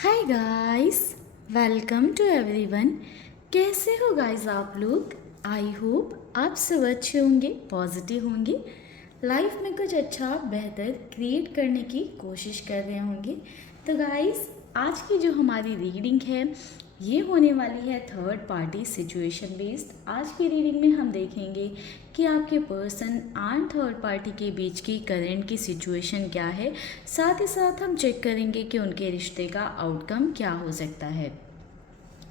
Hi guys, welcome to everyone. कैसे हो guys आप लोग? आई होप आप सब अच्छे होंगे, पॉजिटिव होंगे, लाइफ में कुछ अच्छा बेहतर क्रिएट करने की कोशिश कर रहे होंगे। तो गाइस, आज की जो हमारी रीडिंग है ये होने वाली है थर्ड पार्टी सिचुएशन बेस्ड। आज की रीडिंग में हम देखेंगे कि आपके पर्सन एंड थर्ड पार्टी के बीच की करंट की सिचुएशन क्या है। साथ ही साथ हम चेक करेंगे कि उनके रिश्ते का आउटकम क्या हो सकता है।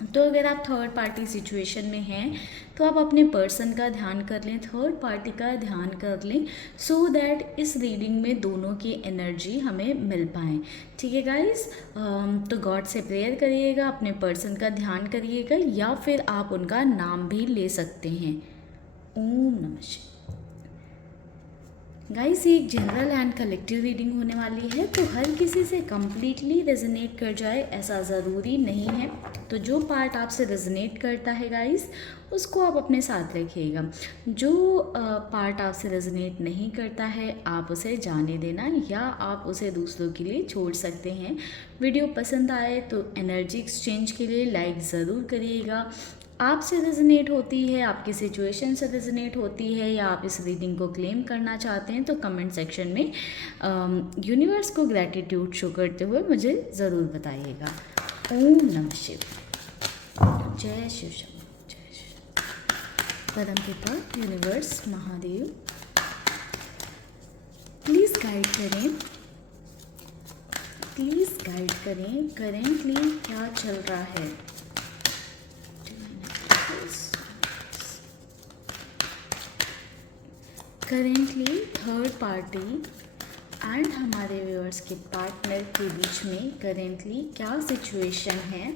तो अगर आप थर्ड पार्टी सिचुएशन में हैं तो आप अपने पर्सन का ध्यान कर लें, थर्ड पार्टी का ध्यान कर लें, सो दैट इस रीडिंग में दोनों की एनर्जी हमें मिल पाए। ठीक है गाइस, तो गॉड से प्रेयर करिएगा, अपने पर्सन का ध्यान करिएगा, या फिर आप उनका नाम भी ले सकते हैं। ओम नमः शिवाय। गाइस, ये एक जनरल एंड कलेक्टिव रीडिंग होने वाली है, तो हर किसी से कम्प्लीटली रेजोनेट कर जाए ऐसा ज़रूरी नहीं है। तो जो पार्ट आपसे रेजोनेट करता है गाइस, उसको आप अपने साथ रखिएगा। जो पार्ट आपसे रेजोनेट नहीं करता है आप उसे जाने देना, या आप उसे दूसरों के लिए छोड़ सकते हैं। वीडियो पसंद आए तो एनर्जी एक्सचेंज के लिए लाइक ज़रूर करिएगा। आपसे रेजोनेट होती है, आपकी सिचुएशन से रेजोनेट होती है, या आप इस रीडिंग को क्लेम करना चाहते हैं तो कमेंट सेक्शन में यूनिवर्स को ग्रैटिट्यूड शो करते हुए मुझे ज़रूर बताइएगा। ओम नमः शिव। जय शिव शंभू, जय शिव। परम पिता यूनिवर्स महादेव प्लीज़ गाइड करें, प्लीज़ गाइड करें, करेंटली क्या चल रहा है। करेंटली थर्ड पार्टी एंड हमारे व्यूअर्स के पार्टनर के बीच में करेंटली क्या सिचुएशन है।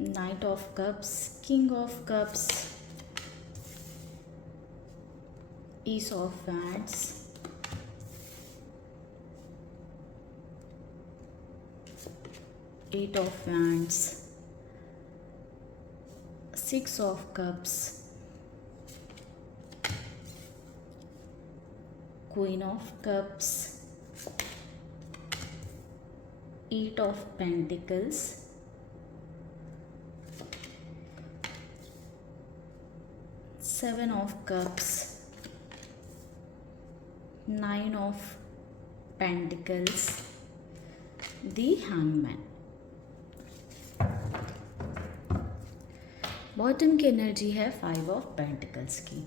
Knight of cups, king of cups, ace of wands, eight of wands, six of cups, queen of cups, eight of pentacles, seven of cups, nine of pentacles, the hangman. Bottom की energy है five of pentacles की।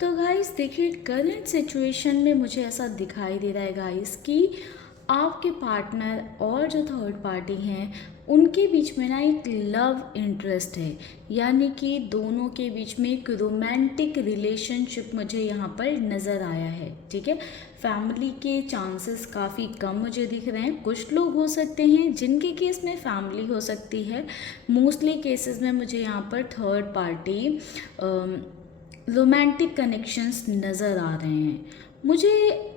तो guys देखिए, current situation में मुझे ऐसा दिखाई दे रहा है गाइस कि आपके पार्टनर और जो थर्ड पार्टी हैं उनके बीच में ना एक लव इंटरेस्ट है, यानी कि दोनों के बीच में एक रोमांटिक रिलेशनशिप मुझे यहाँ पर नज़र आया है। ठीक है, फैमिली के चांसेस काफ़ी कम मुझे दिख रहे हैं। कुछ लोग हो सकते हैं जिनके केस में फैमिली हो सकती है, मोस्टली केसेस में मुझे यहाँ पर थर्ड पार्टी रोमांटिक कनेक्शंस नज़र आ रहे हैं। मुझे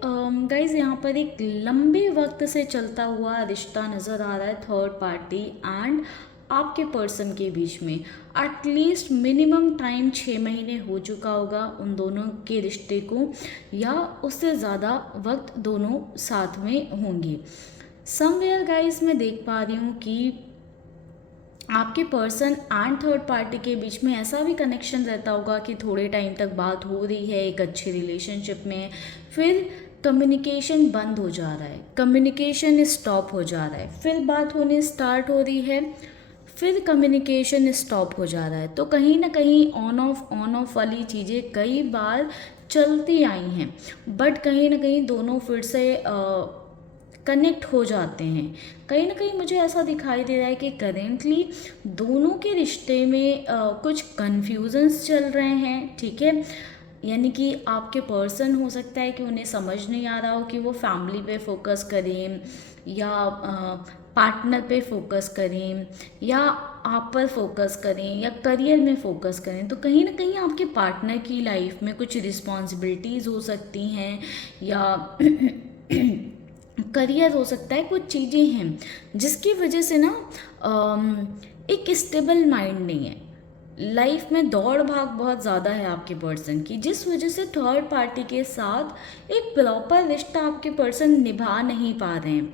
गाइज यहाँ पर एक लंबे वक्त से चलता हुआ रिश्ता नज़र आ रहा है थर्ड पार्टी एंड आपके पर्सन के बीच में। एटलीस्ट मिनिमम टाइम 6 महीने हो चुका होगा उन दोनों के रिश्ते को, या उससे ज़्यादा वक्त दोनों साथ में होंगे। समवेयर गाइज मैं देख पा रही हूँ कि आपके पर्सन एंड थर्ड पार्टी के बीच में ऐसा भी कनेक्शन रहता होगा कि थोड़े टाइम तक बात हो रही है, एक अच्छे रिलेशनशिप में, फिर कम्युनिकेशन बंद हो जा रहा है, कम्युनिकेशन स्टॉप हो जा रहा है, फिर बात होनी स्टार्ट हो रही है, फिर कम्युनिकेशन स्टॉप हो जा रहा है। तो कहीं ना कहीं ऑन ऑफ वाली चीज़ें कई बार चलती आई हैं, बट कहीं ना कहीं दोनों फिर से कनेक्ट हो जाते हैं। कहीं ना कहीं मुझे ऐसा दिखाई दे रहा है कि करेंटली दोनों के रिश्ते में कुछ कन्फ्यूजन्स चल रहे हैं। ठीक है, यानी कि आपके पर्सन हो सकता है कि उन्हें समझ नहीं आ रहा हो कि वो फैमिली पे फोकस करें या पार्टनर पे फोकस करें, या आप पर फोकस करें, या करियर में फोकस करें। तो कहीं ना कहीं आपके पार्टनर की लाइफ में कुछ रिस्पॉन्सिबिलिटीज़ हो सकती हैं, या करियर हो सकता है, कुछ चीज़ें हैं जिसकी वजह से ना एक स्टेबल माइंड नहीं है। लाइफ में दौड़ भाग बहुत ज़्यादा है आपके पर्सन की, जिस वजह से थर्ड पार्टी के साथ एक प्रॉपर रिश्ता आपके पर्सन निभा नहीं पा रहे हैं।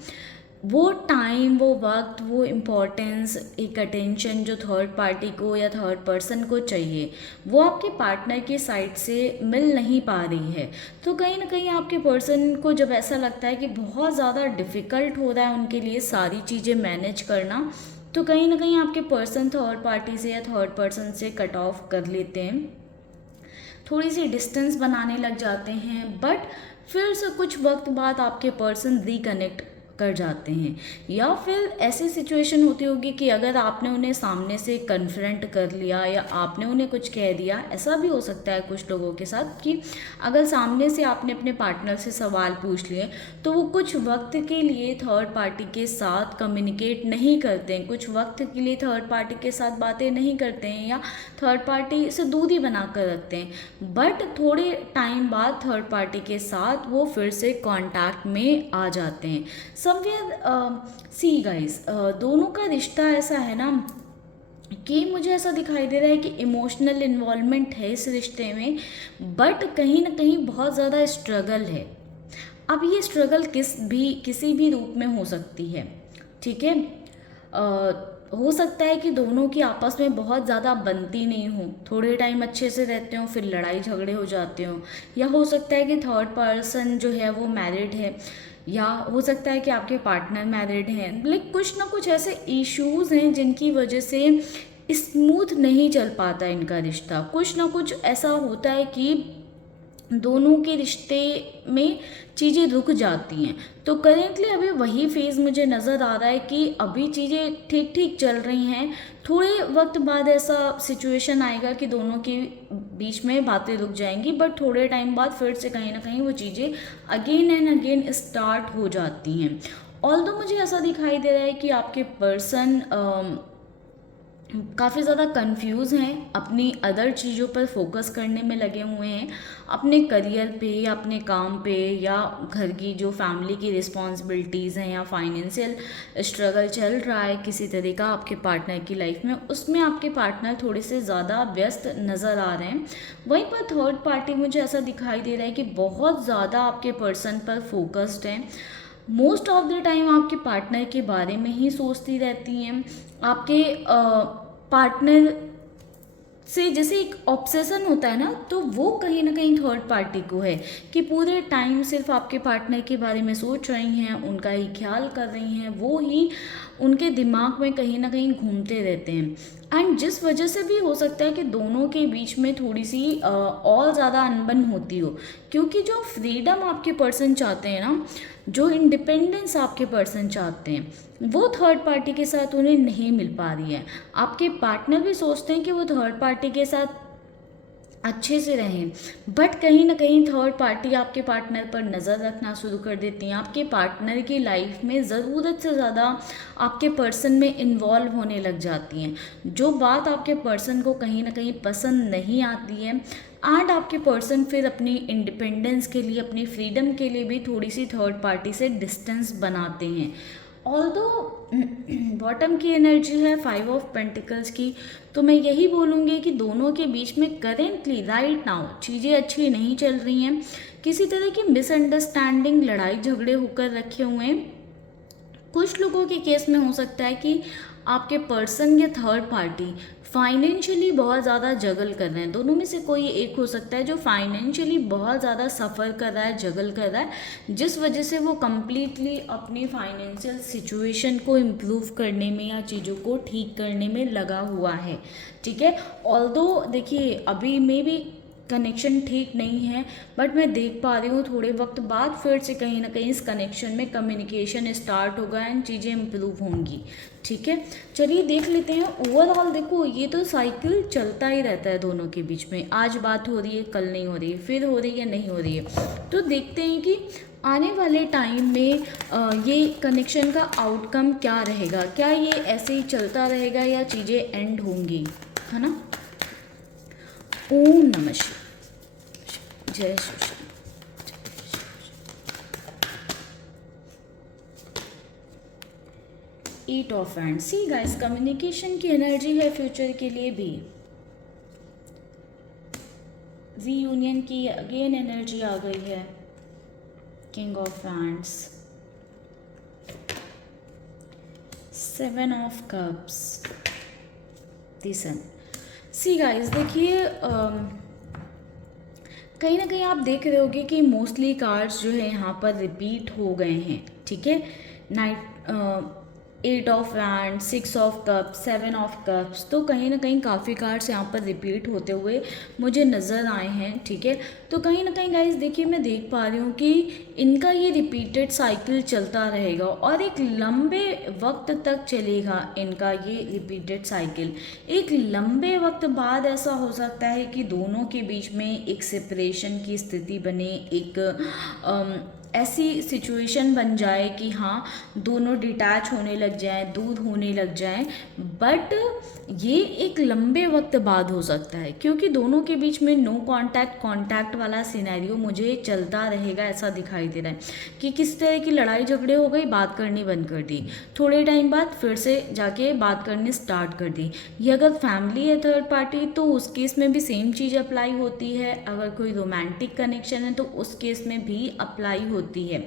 वो टाइम, वो वक्त, वो इम्पोर्टेंस, एक अटेंशन जो थर्ड पार्टी को या थर्ड पर्सन को चाहिए, वो आपके पार्टनर की साइड से मिल नहीं पा रही है। तो कहीं ना कहीं आपके पर्सन को जब ऐसा लगता है कि बहुत ज़्यादा डिफ़िकल्ट हो रहा है उनके लिए सारी चीज़ें मैनेज करना, तो कहीं ना कहीं आपके पर्सन थर्ड पार्टी से या थर्ड पर्सन से कट ऑफ कर लेते हैं, थोड़ी सी डिस्टेंस बनाने लग जाते हैं। बट फिर से कुछ वक्त बाद आपके पर्सन रिकनेक्ट कर जाते हैं। या फिर ऐसी सिचुएशन होती होगी कि अगर आपने उन्हें सामने से कन्फ्रंट कर लिया या आपने उन्हें कुछ कह दिया, ऐसा भी हो सकता है कुछ लोगों के साथ कि अगर सामने से आपने अपने पार्टनर से सवाल पूछ लिए तो वो कुछ वक्त के लिए थर्ड पार्टी के साथ कम्युनिकेट नहीं करते हैं, कुछ वक्त के लिए थर्ड पार्टी के साथ बातें नहीं करते हैं या थर्ड पार्टी से दूरी बना कर रखते हैं। बट थोड़े टाइम बाद थर्ड पार्टी के साथ वो फिर से कांटेक्ट में आ जाते हैं। समवेयर सी गाइस, दोनों का रिश्ता ऐसा है ना कि मुझे ऐसा दिखाई दे रहा है कि इमोशनल इन्वॉल्वमेंट है इस रिश्ते में, बट कहीं ना कहीं बहुत ज़्यादा स्ट्रगल है। अब ये स्ट्रगल किसी भी रूप में हो सकती है, ठीक है। हो सकता है कि दोनों की आपस में बहुत ज़्यादा बनती नहीं हो, थोड़े टाइम अच्छे से रहते हो फिर लड़ाई झगड़े हो जाते हो। या हो सकता है कि थर्ड पर्सन जो है वो मैरिड है, या हो सकता है कि आपके पार्टनर मैरिड हैं। लाइक कुछ ना कुछ ऐसे इश्यूज़ हैं जिनकी वजह से स्मूथ नहीं चल पाता इनका रिश्ता। कुछ ना कुछ ऐसा होता है कि दोनों के रिश्ते में चीज़ें रुक जाती हैं। तो करेंटली अभी वही फेज़ मुझे नज़र आ रहा है कि अभी चीज़ें ठीक ठीक चल रही हैं, थोड़े वक्त बाद ऐसा सिचुएशन आएगा कि दोनों के बीच में बातें रुक जाएंगी, बट थोड़े टाइम बाद फिर से कहीं ना कहीं वो चीज़ें अगेन एंड अगेन स्टार्ट हो जाती हैं। ऑल्दो मुझे ऐसा दिखाई दे रहा है कि आपके पर्सन काफ़ी ज़्यादा कंफ्यूज हैं, अपनी अदर चीज़ों पर फोकस करने में लगे हुए हैं, अपने करियर पे या अपने काम पे या घर की जो फैमिली की रिस्पॉन्सिबिलिटीज़ हैं या फाइनेंशियल स्ट्रगल चल रहा है किसी तरह का आपके पार्टनर की लाइफ में, उसमें आपके पार्टनर थोड़े से ज़्यादा व्यस्त नज़र आ रहे हैं। वहीं पर थर्ड पार्टी मुझे ऐसा दिखाई दे रहा है कि बहुत ज़्यादा आपके पर्सन पर फोकस्ड है, मोस्ट ऑफ द टाइम आपके पार्टनर के बारे में ही सोचती रहती हैं। आपके पार्टनर से जैसे एक ऑब्सेशन होता है ना, तो वो कहीं ना कहीं थर्ड पार्टी को है कि पूरे टाइम सिर्फ आपके पार्टनर के बारे में सोच रही हैं, उनका ही ख्याल कर रही हैं, वो ही उनके दिमाग में कहीं ना कहीं घूमते रहते हैं। एंड जिस वजह से भी हो सकता है कि दोनों के बीच में थोड़ी सी और ज़्यादा अनबन होती हो, क्योंकि जो फ्रीडम आपके पर्सन चाहते हैं ना, जो इंडिपेंडेंस आपके पर्सन चाहते हैं, वो थर्ड पार्टी के साथ उन्हें नहीं मिल पा रही है। आपके पार्टनर भी सोचते हैं कि वो थर्ड पार्टी के साथ अच्छे से रहें, बट कहीं ना कहीं थर्ड पार्टी आपके पार्टनर पर नज़र रखना शुरू कर देती हैं, आपके पार्टनर की लाइफ में ज़रूरत से ज़्यादा आपके पर्सन में इन्वॉल्व होने लग जाती हैं, जो बात आपके पर्सन को कहीं ना कहीं पसंद नहीं आती है। एंड आपके पर्सन फिर अपनी इंडिपेंडेंस के लिए, अपनी फ्रीडम के लिए भी थोड़ी सी थर्ड पार्टी से डिस्टेंस बनाते हैं। ऑल्दो बॉटम की एनर्जी है 5 ऑफ पेंटिकल्स की, तो मैं यही बोलूँगी कि दोनों के बीच में करेंटली राइट नाउ चीज़ें अच्छी नहीं चल रही हैं, किसी तरह की मिसअंडरस्टैंडिंग, लड़ाई झगड़े होकर रखे हुए हैं। कुछ लोगों के केस में हो सकता है कि आपके पर्सन या थर्ड पार्टी फाइनेंशियली बहुत ज़्यादा जगल कर रहे हैं, दोनों में से कोई एक हो सकता है जो फाइनेंशियली बहुत ज़्यादा सफ़र कर रहा है, जगल कर रहा है, जिस वजह से वो कम्प्लीटली अपनी फाइनेंशियल सिचुएशन को इम्प्रूव करने में या चीज़ों को ठीक करने में लगा हुआ है, ठीक है। ऑल्दो देखिए अभी में भी कनेक्शन ठीक नहीं है, बट मैं देख पा रही हूँ थोड़े वक्त बाद फिर से कहीं ना कहीं इस कनेक्शन में कम्युनिकेशन स्टार्ट होगा एंड चीज़ें इम्प्रूव होंगी, ठीक है। चलिए देख लेते हैं ओवरऑल। देखो ये तो साइकिल चलता ही रहता है दोनों के बीच में, आज बात हो रही है, कल नहीं हो रही है, फिर हो रही है, नहीं हो रही है। तो देखते हैं कि आने वाले टाइम में ये कनेक्शन का आउटकम क्या रहेगा, क्या ये ऐसे ही चलता रहेगा या चीज़ें एंड होंगी, है ना। ओम नमः शिवाय, जय Shri Krishna. 8 of hands, see guys communication की एनर्जी है फ्यूचर के लिए भी, रीयूनियन की अगेन एनर्जी आ गई है, king of wands, 7 of cups, the sun. See guys देखिए, कहीं ना कहीं आप देख रहे होगे कि मोस्टली कार्ड्स जो है यहाँ पर रिपीट हो गए हैं, ठीक है। Night 8 of wand, 6 of cups, 7 of cups, तो कहीं ना कहीं काफ़ी कार्ड्स यहाँ पर रिपीट होते हुए मुझे नज़र आए हैं, ठीक है। तो कहीं ना कहीं गाइस देखिए, मैं देख पा रही हूँ कि इनका ये रिपीटेड साइकिल चलता रहेगा और एक लंबे वक्त तक चलेगा इनका ये रिपीटेड साइकिल। एक लंबे वक्त बाद ऐसा हो सकता है कि दोनों के बीच में एक सेपरेशन की स्थिति बने, एक ऐसी सिचुएशन बन जाए कि हाँ दोनों डिटैच होने लग जाएं, दूर होने लग जाएं। बट ये एक लंबे वक्त बाद हो सकता है, क्योंकि दोनों के बीच में नो कांटेक्ट वाला सिनेरियो मुझे चलता रहेगा, ऐसा दिखाई दे रहा है कि किस तरह की लड़ाई झगड़े हो गई, बात करनी बंद कर दी, थोड़े टाइम बाद फिर से जाके बात करनी स्टार्ट कर दी। ये अगर फैमिली है थर्ड पार्टी तो उस केस में भी सेम चीज़ अप्लाई होती है, अगर कोई रोमांटिक कनेक्शन है तो उस केस में भी अप्लाई होती है,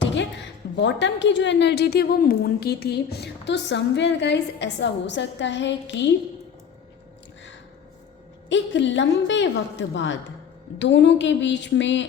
ठीक है। बॉटम की जो एनर्जी थी वो मून की थी, तो समवेयर गाइस ऐसा हो सकता है कि एक लंबे वक्त बाद दोनों के बीच में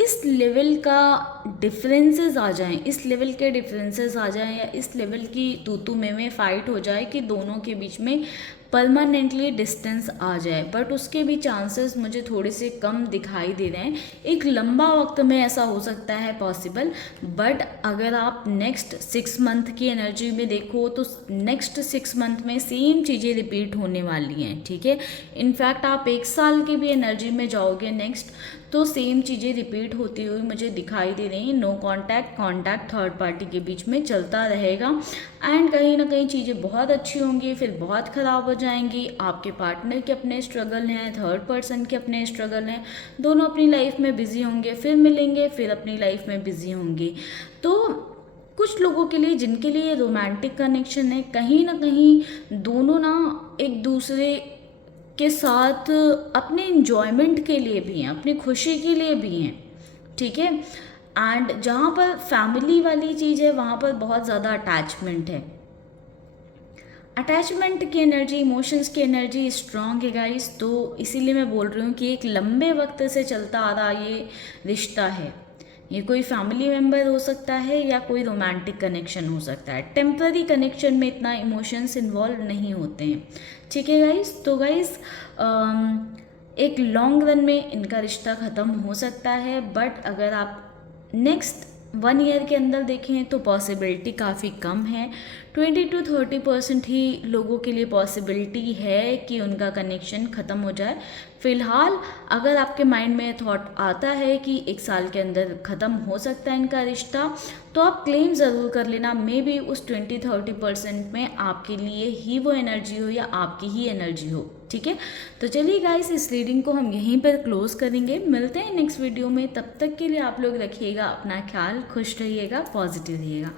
इस लेवल का डिफरेंसेस आ जाएं, इस लेवल के डिफरेंसेस आ जाएं या इस लेवल की तू में फाइट हो जाए कि दोनों के बीच में परमानेंटली डिस्टेंस आ जाए। बट उसके भी चांसेस मुझे थोड़े से कम दिखाई दे रहे हैं। एक लंबा वक्त में ऐसा हो सकता है पॉसिबल, बट अगर आप नेक्स्ट 6 मंथ की एनर्जी में देखो तो नेक्स्ट 6 मंथ में सेम चीज़ें रिपीट होने वाली हैं, ठीक है। इनफैक्ट आप 1 साल की भी एनर्जी में जाओगे नेक्स्ट तो सेम चीज़ें रिपीट होती हुई मुझे दिखाई दे रही हैं। नो कांटेक्ट थर्ड पार्टी के बीच में चलता रहेगा एंड कहीं ना कहीं चीज़ें बहुत अच्छी होंगी, फिर बहुत ख़राब हो जाएंगी। आपके पार्टनर के अपने स्ट्रगल हैं, थर्ड पर्सन के अपने स्ट्रगल हैं, दोनों अपनी लाइफ में बिजी होंगे, फिर मिलेंगे, फिर अपनी लाइफ में बिजी होंगे। तो कुछ लोगों के लिए जिनके लिए रोमांटिक कनेक्शन है, कहीं ना कहीं दोनों ना एक दूसरे के साथ अपने इंजॉयमेंट के लिए भी हैं, अपनी खुशी के लिए भी हैं, ठीक है। एंड जहाँ पर फैमिली वाली चीज़ है वहाँ पर बहुत ज़्यादा अटैचमेंट है, अटैचमेंट की एनर्जी, इमोशंस की एनर्जी स्ट्रॉन्ग है गाइस। तो इसीलिए मैं बोल रही हूँ कि एक लंबे वक्त से चलता आ रहा ये रिश्ता है, ये कोई फैमिली मेम्बर हो सकता है या कोई रोमांटिक कनेक्शन हो सकता है। टेम्पररी कनेक्शन में इतना इमोशंस इन्वॉल्व नहीं होते हैं, ठीक है गाइस। तो गाइस एक लॉन्ग रन में इनका रिश्ता ख़त्म हो सकता है, बट अगर आप नेक्स्ट 1 ईयर के अंदर देखें तो पॉसिबिलिटी काफ़ी कम है। 20 to 30% ही लोगों के लिए पॉसिबिलिटी है कि उनका कनेक्शन ख़त्म हो जाए। फ़िलहाल अगर आपके माइंड में थॉट आता है कि 1 साल के अंदर ख़त्म हो सकता है इनका रिश्ता, तो आप क्लेम ज़रूर कर लेना। मे बी उस 20-30% में आपके लिए ही वो एनर्जी हो या आपकी ही एनर्जी हो, ठीक है। तो चलिए गाइस, इस रीडिंग को हम यहीं पर क्लोज़ करेंगे। मिलते हैं नेक्स्ट वीडियो में, तब तक के लिए आप लोग रखिएगा अपना ख्याल, खुश रहिएगा, पॉजिटिव रहिएगा।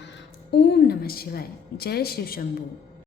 ओम नमः शिवाय, जय शिव शंभू।